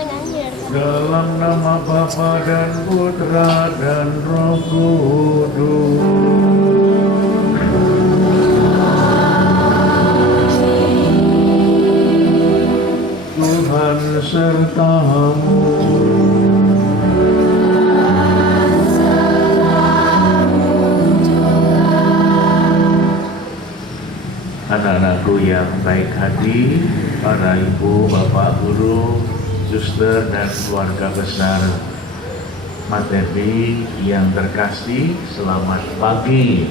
Dalam nama Bapa dan Putra dan Roh Kudus. Tuhan sertamu. Anak-anakku yang baik hati, para ibu, bapak guru, suster dan keluarga besar Mater Dei yang terkasih, selamat pagi.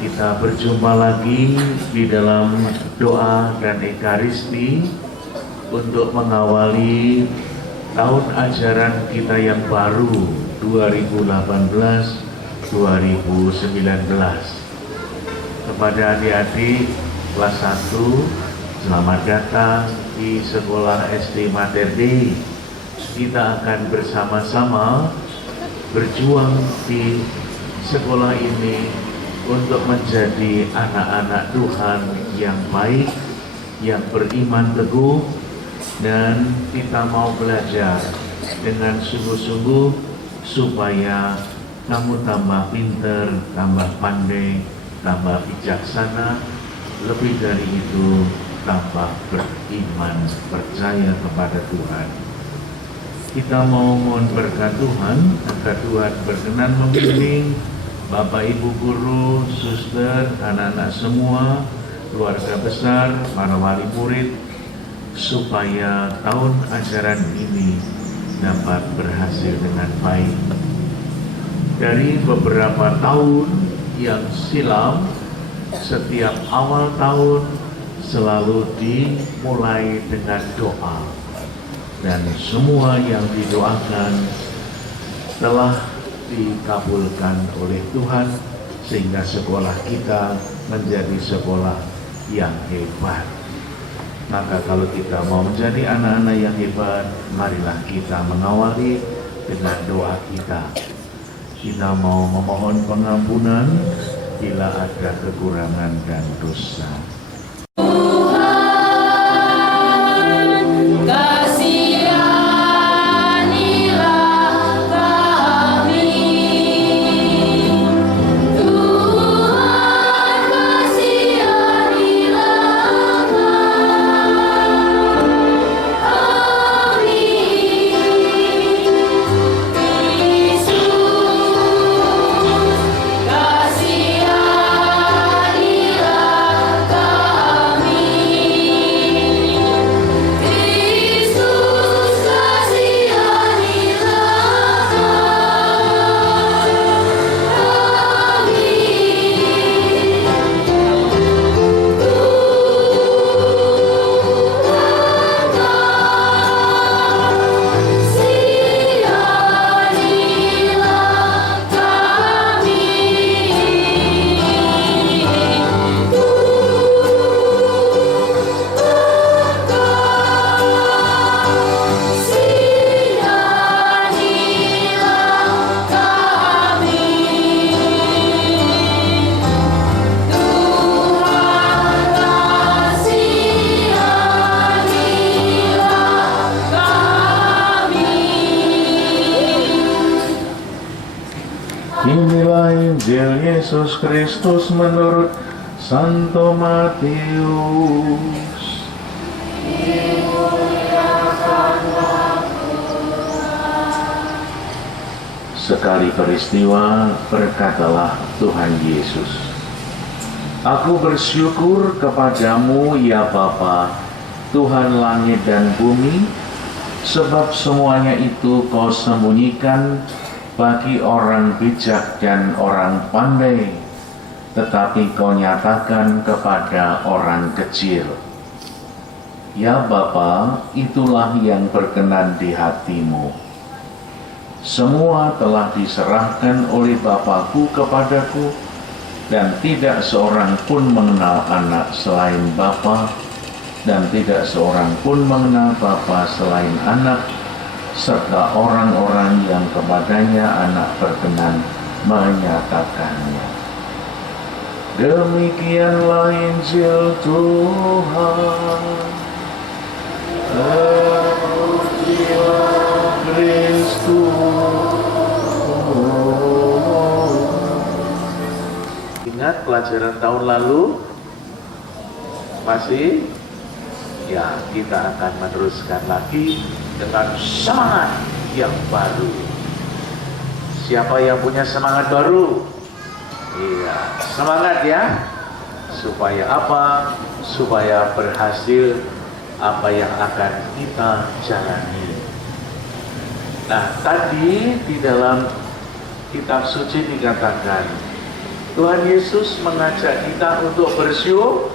Kita berjumpa lagi di dalam doa dan ekaristi untuk mengawali tahun ajaran kita yang baru 2018-2019. Kepada adik-adik kelas 1, selamat datang di sekolah SD Mater Dei. Kita akan bersama-sama berjuang di sekolah ini untuk menjadi anak-anak Tuhan yang baik, yang beriman teguh, dan kita mau belajar dengan sungguh-sungguh supaya kamu tambah pinter, tambah pandai, tambah bijaksana, lebih dari itu tambah beriman, percaya kepada Tuhan. Kita mau mohon berkat Tuhan agar Tuhan berkenan membimbing Bapak Ibu guru, suster, anak-anak semua, keluarga besar, para wali murid, supaya tahun ajaran ini dapat berhasil dengan baik. Dari beberapa tahun yang silam, setiap awal tahun selalu dimulai dengan doa, dan semua yang didoakan telah dikabulkan oleh Tuhan, sehingga sekolah kita menjadi sekolah yang hebat. Maka kalau kita mau menjadi anak-anak yang hebat, marilah kita mengawali dengan doa kita. Kita mau memohon pengampunan bila ada kekurangan dan dosa. Inilah Injil Yesus Kristus menurut Santo Matius. Sekali peristiwa, berkatalah Tuhan Yesus, "Aku bersyukur kepadamu ya Bapa, Tuhan langit dan bumi, sebab semuanya itu kau sembunyikan bagi orang bijak dan orang pandai, tetapi kau nyatakan kepada orang kecil. Ya Bapa, itulah yang berkenan di hatimu. Semua telah diserahkan oleh Bapakku kepadaku, dan tidak seorang pun mengenal anak selain Bapa, dan tidak seorang pun mengenal Bapa selain anak, serta orang-orang yang kepadanya anak berkenan menyatakannya." Demikianlah Injil Tuhan. tahun lalu? Masih? Ya, kita akan meneruskan lagi dengan semangat yang baru. Siapa yang punya semangat baru? Iya, semangat ya. Supaya apa? Supaya berhasil apa yang akan kita jalani. Nah, tadi di dalam kitab suci dikatakan Tuhan Yesus mengajak kita untuk bersyukur.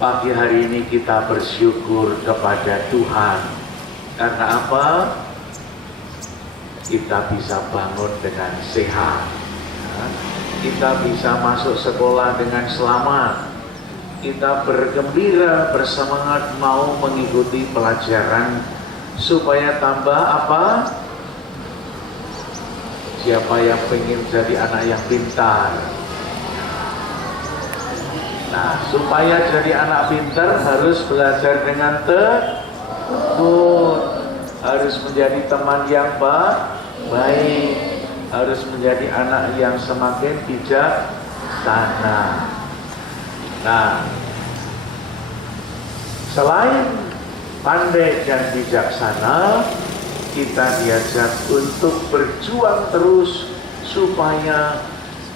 Pagi hari ini kita bersyukur kepada Tuhan. Karena apa? Kita bisa bangun dengan sehat. Kita bisa masuk sekolah dengan selamat. Kita bergembira, bersemangat mau mengikuti pelajaran supaya tambah apa? Siapa yang ingin jadi anak yang pintar? Nah, supaya jadi anak pintar harus belajar dengan tekun, harus menjadi teman yang baik, harus menjadi anak yang semakin bijaksana. Nah, selain pandai dan bijaksana, kita diajak untuk berjuang terus supaya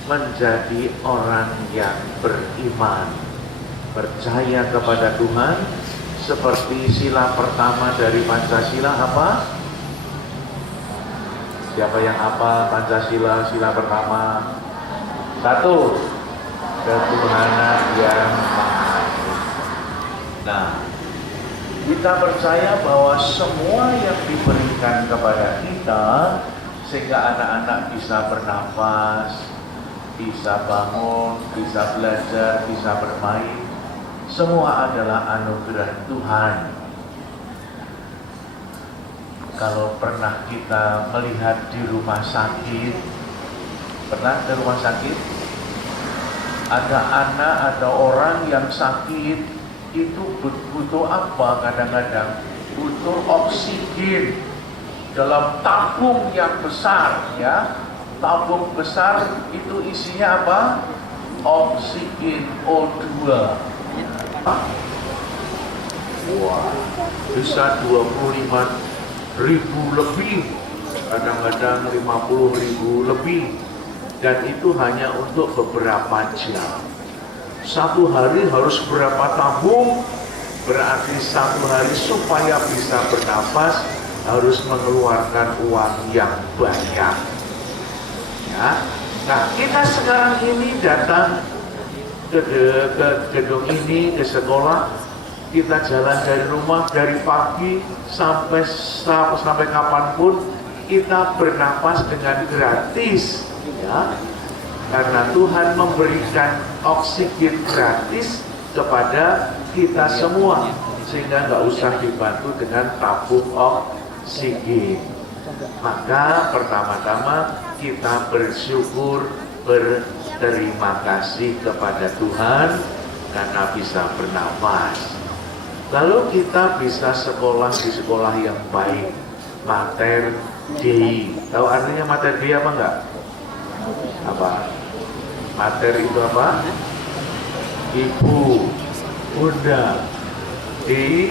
menjadi orang yang beriman, percaya kepada Tuhan, seperti sila pertama dari Pancasila apa? Siapa yang hafal Pancasila sila pertama? 1. Ketuhanan yang Maha Esa. Nah, kita percaya bahwa semua yang diberikan kepada kita, sehingga anak-anak bisa bernafas, bisa bangun, bisa belajar, bisa bermain, semua adalah anugerah Tuhan. Kalau pernah kita melihat di rumah sakit, pernah ke rumah sakit? Ada anak, ada orang yang sakit, itu butuh apa kadang-kadang? Butuh oksigen dalam tabung yang besar, ya. Tabung besar itu isinya apa? Oksigen O2. Wah, bisa 25.000 lebih, kadang-kadang 50.000 lebih, dan itu hanya untuk beberapa jam. Satu hari harus berapa tabung? Berarti satu hari supaya bisa bernafas harus mengeluarkan uang yang banyak. Ya. Nah, kita sekarang ini datang ke gedung ini, ke sekolah. Kita jalan dari rumah dari pagi sampai kapanpun kita bernafas dengan gratis, ya. Karena Tuhan memberikan oksigen gratis kepada kita semua, sehingga nggak usah dibantu dengan tabung oksigen. Maka pertama-tama kita bersyukur, berterima kasih kepada Tuhan karena bisa bernafas. Lalu kita bisa sekolah di sekolah yang baik, mater Dei. Tahu artinya mater Dei apa enggak? Apa? Mater itu apa? Ibu, Bunda, Dei,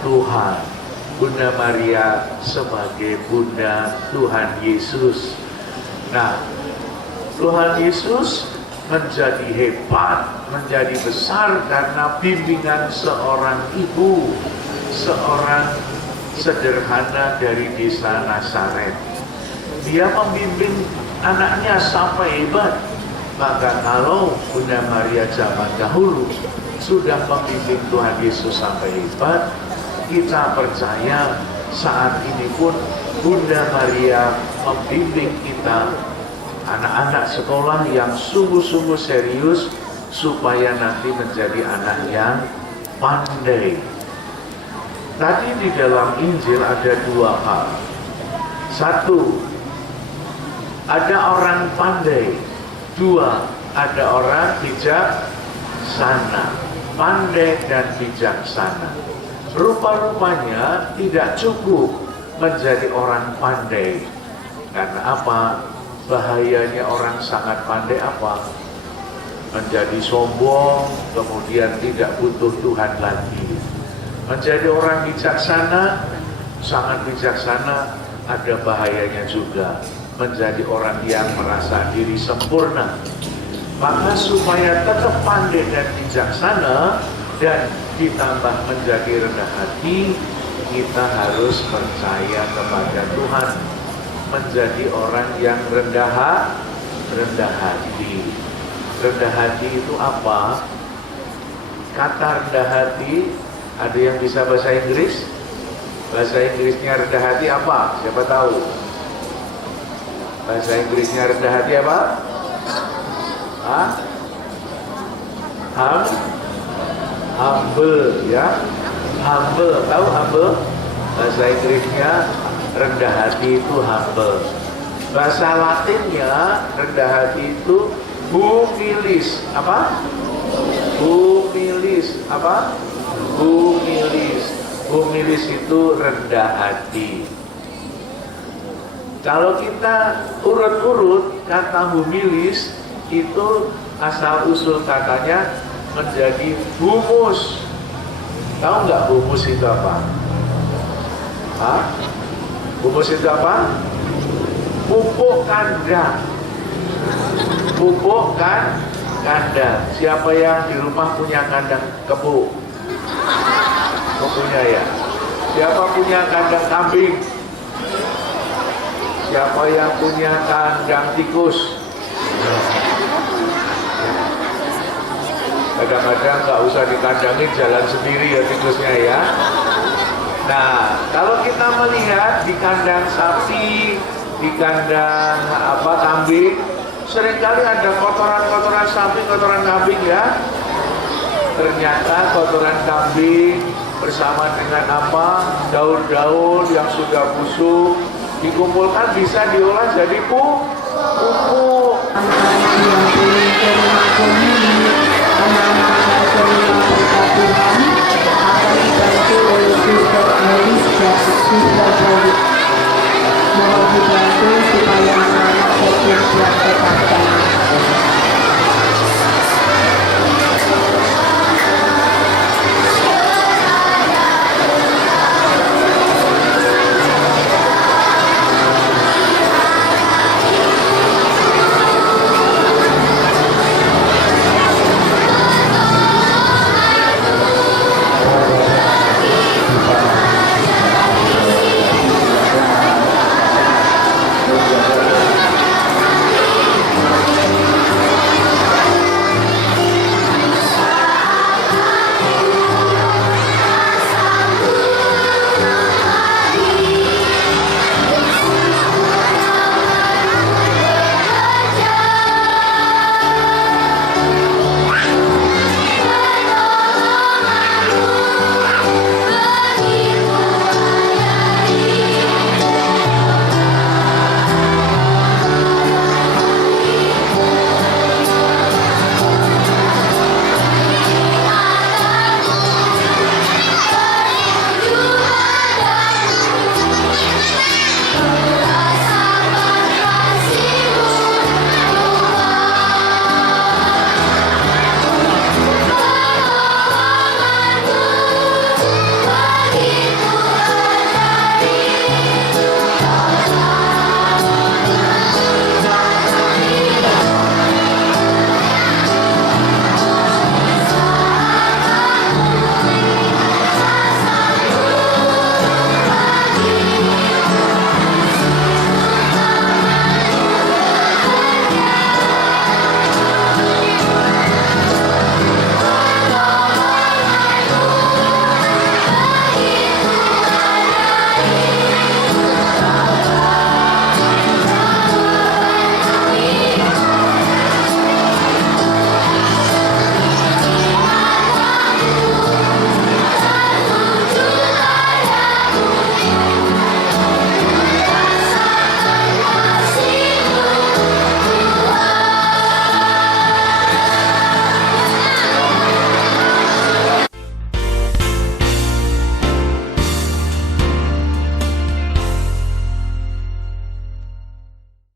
Tuhan. Bunda Maria sebagai Bunda Tuhan Yesus. Nah, Tuhan Yesus menjadi hebat, menjadi besar karena bimbingan seorang ibu, seorang sederhana dari desa Nazaret. Dia membimbing anaknya sampai hebat. Maka kalau Bunda Maria zaman dahulu sudah membimbing Tuhan Yesus sampai hebat, kita percaya saat ini pun Bunda Maria membimbing kita, anak-anak sekolah yang sungguh-sungguh serius supaya nanti menjadi anak yang pandai. Tadi di dalam Injil ada dua hal. Satu, ada orang pandai. Dua, ada orang bijaksana. Pandai dan bijaksana. Rupa-rupanya tidak cukup menjadi orang pandai. Karena apa? bahayanya orang sangat pandai apa? Menjadi sombong, kemudian tidak butuh Tuhan lagi. Menjadi orang bijaksana, sangat bijaksana, ada bahayanya juga. Menjadi orang yang merasa diri sempurna. Maka supaya tetap pandai dan bijaksana dan ditambah menjadi rendah hati, kita harus percaya kepada Tuhan. Menjadi orang yang rendah hati. Rendah hati itu apa? Kata rendah hati, ada yang bisa bahasa Inggris? Bahasa Inggrisnya rendah hati apa? Siapa tahu? Bahasa Inggrisnya rendah hati apa? Hah? Humble, ya. Humble, tahu humble? Bahasa Inggrisnya rendah hati itu humble. Bahasa Latinnya rendah hati itu humilis. Apa? Humilis. Apa? Humilis. Humilis itu rendah hati. Kalau kita urut-urut kata humilis itu asal usul katanya menjadi humus. Tahu nggak humus itu apa? Hah? Humus itu apa? Pupuk kandang. Pupuk kandang. Siapa yang di rumah punya kandang kebo? Punya ya. Siapa punya kandang kambing? Siapa yang punya kandang tikus? Kadang-kadang nggak usah dikandangin, jalan sendiri ya tikusnya ya. Nah, kalau kita melihat di kandang sapi, di kandang kambing, seringkali ada kotoran-kotoran sapi, kotoran kambing ya. Ternyata kotoran kambing bersama dengan daun-daun yang sudah busuk dikumpulkan bisa diolah jadi pupuk.